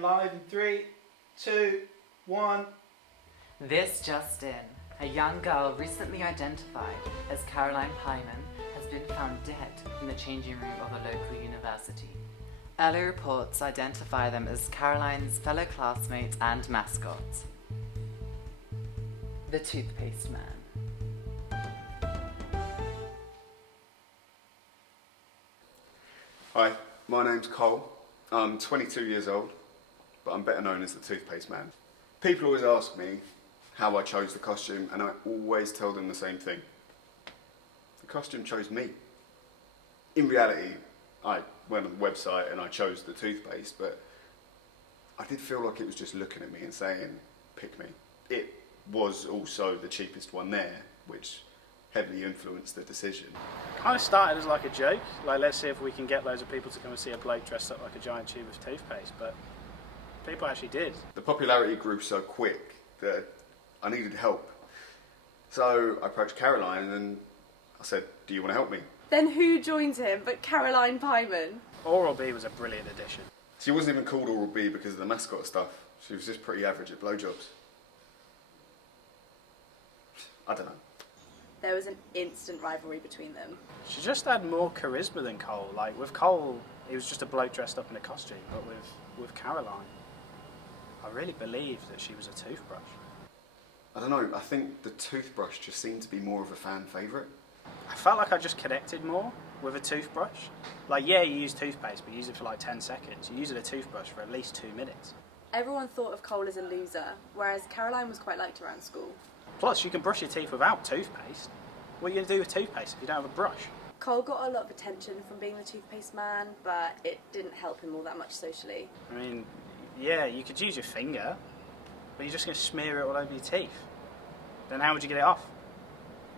Live in 3, 2, 1. This just in. A young girl recently identified as Caroline Pyman has been found dead in the changing room of a local university. Early reports identify them as Caroline's fellow classmate and mascot, the Toothpaste Man. Hi, my name's Cole. I'm 22 years old, but I'm better known as the Toothpaste Man. People always ask me how I chose the costume, and I always tell them the same thing. The costume chose me. In reality, I went on the website and I chose the toothpaste, but I did feel like it was just looking at me and saying, pick me. It was also the cheapest one there, which heavily influenced the decision. Kind of started as like a joke, like let's see if we can get loads of people to come and see a bloke dressed up like a giant tube of toothpaste, but people actually did. The popularity grew so quick that I needed help. So I approached Caroline and I said, do you want to help me? Then who joined him but Caroline Pyman? Oral-B was a brilliant addition. She wasn't even called Oral-B because of the Mascot stuff. She was just pretty average at blowjobs. I don't know. There was an instant rivalry between them. She just had more charisma than Cole. Like with Cole, he was just a bloke dressed up in a costume, but with Caroline, I really believed that she was a toothbrush. I don't know, I think the toothbrush just seemed to be more of a fan favourite. I felt like I just connected more with a toothbrush. Like, yeah, you use toothpaste, but you use it for like 10 seconds. You use a toothbrush for at least 2 minutes. Everyone thought of Cole as a loser, whereas Caroline was quite liked around school. Plus, you can brush your teeth without toothpaste. What are you going to do with toothpaste if you don't have a brush? Cole got a lot of attention from being the toothpaste man, but it didn't help him all that much socially. I mean, yeah, you could use your finger, but you're just going to smear it all over your teeth. Then how would you get it off?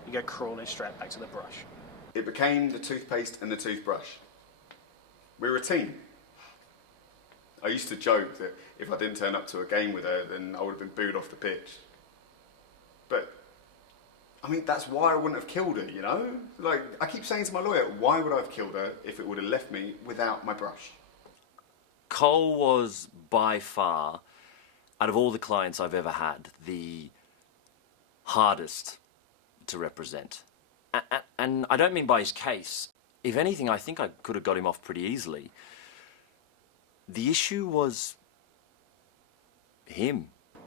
You go crawling straight back to the brush. It became the toothpaste and the toothbrush. We were a team. I used to joke that if I didn't turn up to a game with her, then I would have been booed off the pitch. But, I mean, that's why I wouldn't have killed her, you know? Like, I keep saying to my lawyer, why would I have killed her if it would have left me without my brush? Cole was by far, out of all the clients I've ever had, the hardest to represent. And I don't mean by his case. If anything, I think I could have got him off pretty easily. The issue was him.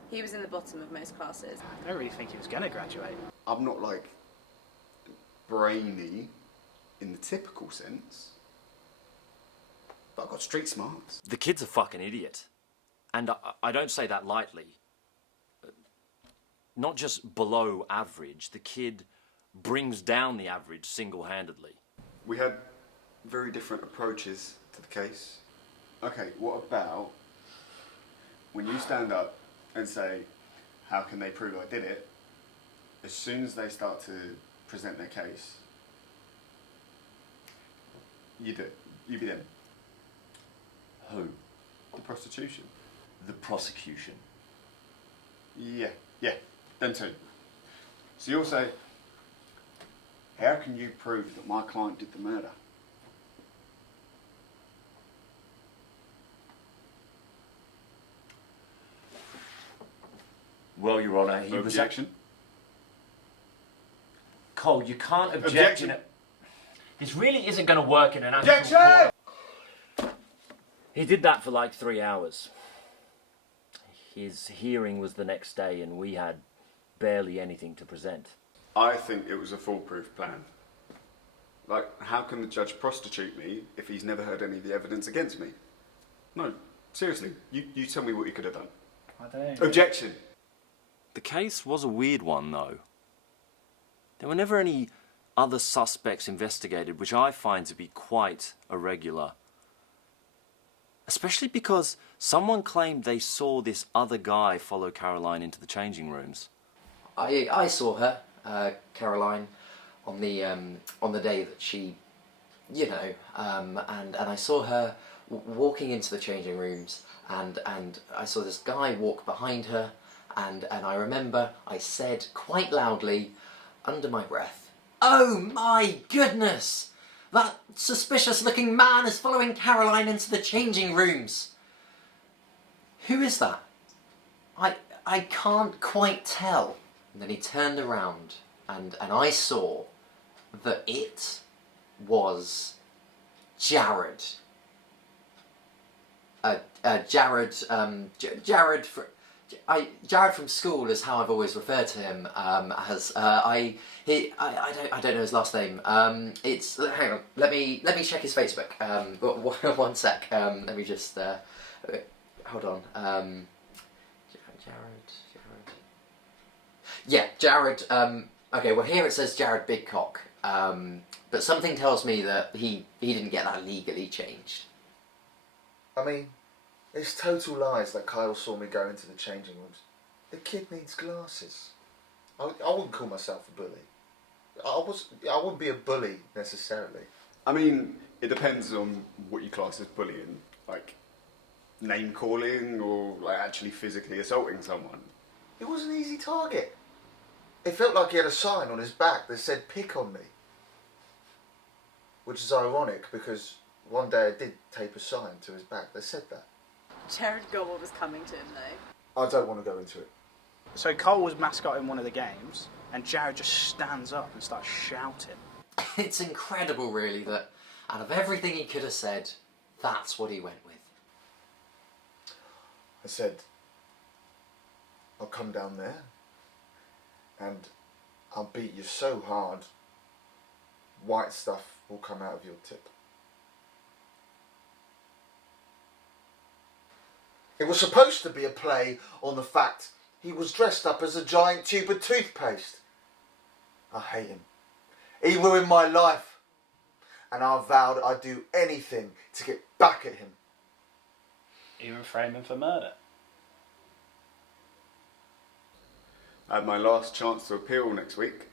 He was in the bottom of most classes. I don't really think he was going to graduate. I'm not, like, brainy in the typical sense, but I've got street smarts. The kid's a fucking idiot. And I don't say that lightly. Not just below average, the kid brings down the average single-handedly. We had very different approaches to the case. Okay, what about when you stand up and say, how can they prove I did it? As soon as they start to present their case, you do it. You be them. Who? The prostitution. The prosecution. Yeah, them two. So you'll say, how can you prove that my client did the murder? Well, Your Honour, he was... Objection. Cole, you can't object Objection. in a... This really isn't going to work in an actual Objection! court. He did that for like 3 hours. His hearing was the next day and we had barely anything to present. I think it was a foolproof plan. Like, how can the judge prostitute me if he's never heard any of the evidence against me? No, seriously, you tell me what he could have done. I don't know. Objection! The case was a weird one, though. There were never any other suspects investigated, which I find to be quite irregular. Especially because someone claimed they saw this other guy follow Caroline into the changing rooms. I saw her, Caroline, on the day that she, you know, and I saw her walking into the changing rooms, and I saw this guy walk behind her, and I remember I said quite loudly, under my breath, "Oh my goodness! That suspicious-looking man is following Caroline into the changing rooms." Who is that? I can't quite tell. And then he turned around and I saw that it was Jared. Jared from school is how I've always referred to him I don't know his last name. It's hang on. Let me check his Facebook. One sec. Let me just hold on. Jared. Yeah, Jared. Okay. Well, here it says Jared Bigcock. But something tells me that he didn't get that legally changed. I mean, it's total lies that Kyle saw me go into the changing rooms. The kid needs glasses. I wouldn't call myself a bully. I wouldn't be a bully necessarily. I mean, it depends on what you class as bullying, like name calling or like actually physically assaulting someone. It was an easy target. It felt like he had a sign on his back that said "pick on me," which is ironic because one day I did tape a sign to his back that said that. Jared got what was coming to him though. I don't want to go into it. So Cole was mascot in one of the games, and Jared just stands up and starts shouting. It's incredible, really, that out of everything he could have said, that's what he went with. I said, I'll come down there and I'll beat you so hard, white stuff will come out of your tip. It was supposed to be a play on the fact he was dressed up as a giant tube of toothpaste. I hate him. He ruined my life. And I vowed I'd do anything to get back at him. Even frame him for murder. I had my last chance to appeal next week.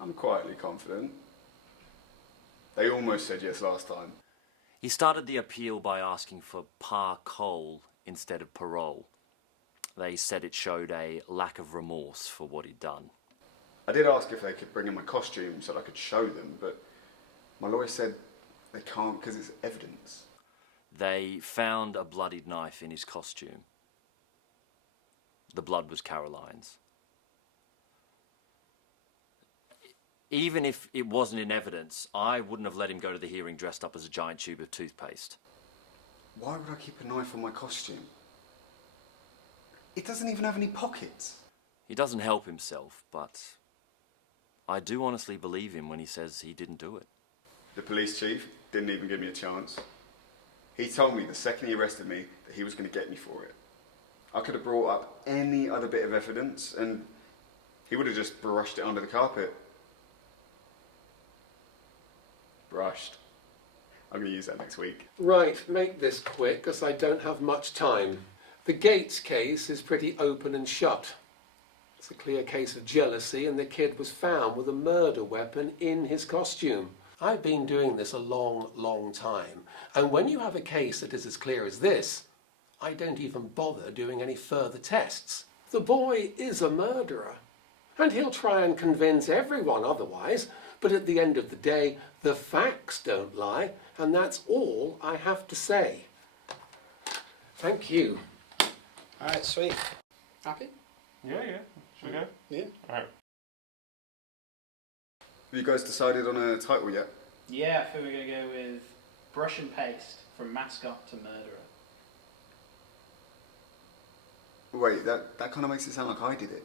I'm quietly confident. They almost said yes last time. He started the appeal by asking for parole instead of parole. They said it showed a lack of remorse for what he'd done. I did ask if they could bring in my costume so that I could show them, but my lawyer said they can't because it's evidence. They found a bloodied knife in his costume. The blood was Caroline's. Even if it wasn't in evidence, I wouldn't have let him go to the hearing dressed up as a giant tube of toothpaste. Why would I keep a knife on my costume? It doesn't even have any pockets. He doesn't help himself, but I do honestly believe him when he says he didn't do it. The police chief didn't even give me a chance. He told me the second he arrested me that he was going to get me for it. I could have brought up any other bit of evidence and he would have just brushed it under the carpet. Brushed. I'm going to use that next week. Right, make this quick, because I don't have much time. The Gates case is pretty open and shut. It's a clear case of jealousy, and the kid was found with a murder weapon in his costume. I've been doing this a long, long time, and when you have a case that is as clear as this, I don't even bother doing any further tests. The boy is a murderer, and he'll try and convince everyone otherwise, but at the end of the day, the facts don't lie, and that's all I have to say. Thank you. Alright, sweet. Happy? Yeah. Should we go? Yeah. Alright. Have you guys decided on a title yet? Yeah, I think we're going to go with Brush and Paste, from Mascot to Murderer. Wait, that kind of makes it sound like I did it.